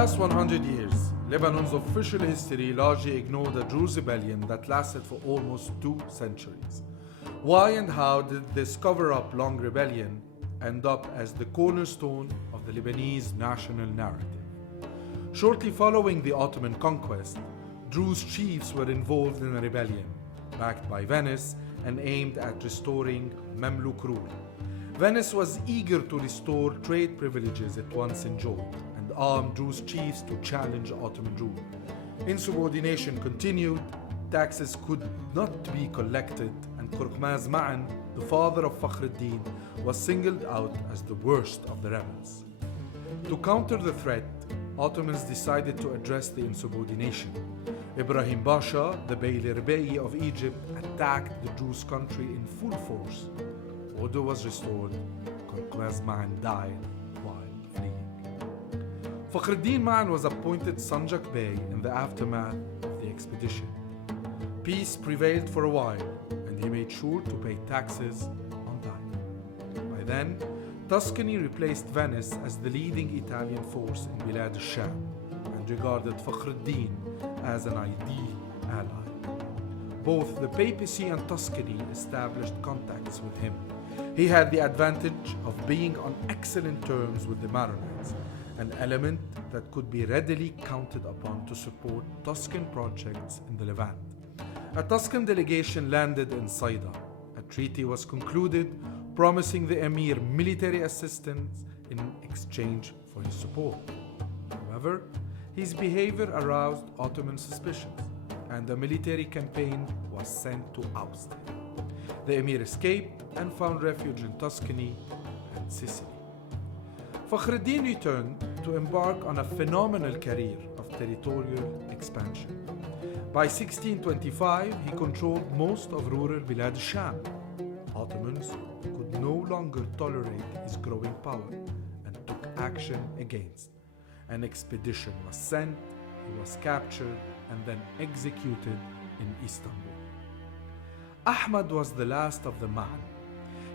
last 100 years, Lebanon's official history largely ignored a Druze rebellion that lasted for almost 2 centuries. Why and how did this cover-up long rebellion end up as the cornerstone of the Lebanese national narrative? Shortly following the Ottoman conquest, Druze chiefs were involved in a rebellion, backed by Venice and aimed at restoring Mamluk rule. Venice was eager to restore trade privileges it once enjoyed and armed Druze chiefs to challenge Ottoman rule. Insubordination continued, taxes could not be collected, and Turkmaz Ma'an, the father of Fakhr ad-Din, was singled out as the worst of the rebels. To counter the threat, Ottomans decided to address the insubordination. Ibrahim Pasha, the Beylerbey of Egypt, attacked the Druze country in full force. Order was restored. Turkmaz Ma'an died while fleeing. Fakhr ad-Din Ma'an was appointed Sanjak Bey in the aftermath of the expedition. Peace prevailed for a while, and he made sure to pay taxes on time. By then, Tuscany replaced Venice as the leading Italian force in Bilad al-Sham and regarded Fakhr ad-Din as an ideal ally. Both the papacy and Tuscany established contacts with him. He had the advantage of being on excellent terms with the Maronites, an element that could be readily counted upon to support Tuscan projects in the Levant. A Tuscan delegation landed in Saida. A treaty was concluded promising the emir military assistance in exchange for his support. However, his behavior aroused Ottoman suspicions, and a military campaign was sent to oust him. The emir escaped and found refuge in Tuscany and Sicily. Fakhr ad-Din returned to embark on a phenomenal career of territorial expansion. By 1625, he controlled most of rural Bilad al-Sham. Ottomans could no longer tolerate his growing power and took action against. An expedition was sent, he was captured, and then executed in Istanbul. Ahmad was the last of the Ma'an.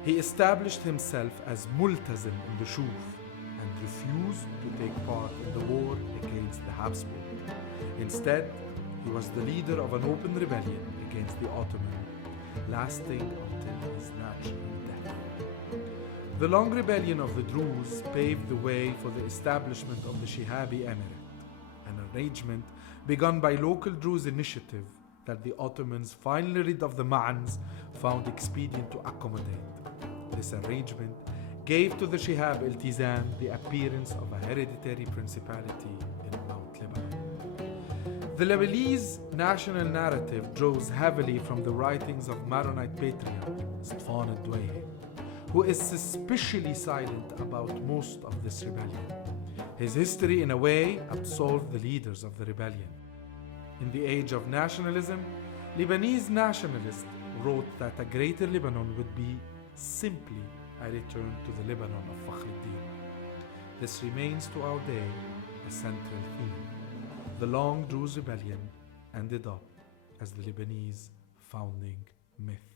He established himself as Multazim in the Shuf and refused to take part in the war against the Habsburg. Instead, he was the leader of an open rebellion against the Ottoman, lasting until his natural death. The long rebellion of the Druze paved the way for the establishment of the Shihabi Emirate, an arrangement begun by local Druze initiative that the Ottomans, finally rid of the Ma'ans, found expedient to accommodate. This arrangement gave to the Shihab Iltizam the appearance of a hereditary principality in Mount Lebanon. The Lebanese national narrative draws heavily from the writings of Maronite patriarch Safwan ad-Duwayhi, who is suspiciously silent about most of this rebellion. His history, in a way, absolved the leaders of the rebellion. In the age of nationalism, Lebanese nationalists wrote that a greater Lebanon would be simply a return to the Lebanon of Fakhr ad-Din. This remains to our day a central theme. The long Druze rebellion ended up as the Lebanese founding myth.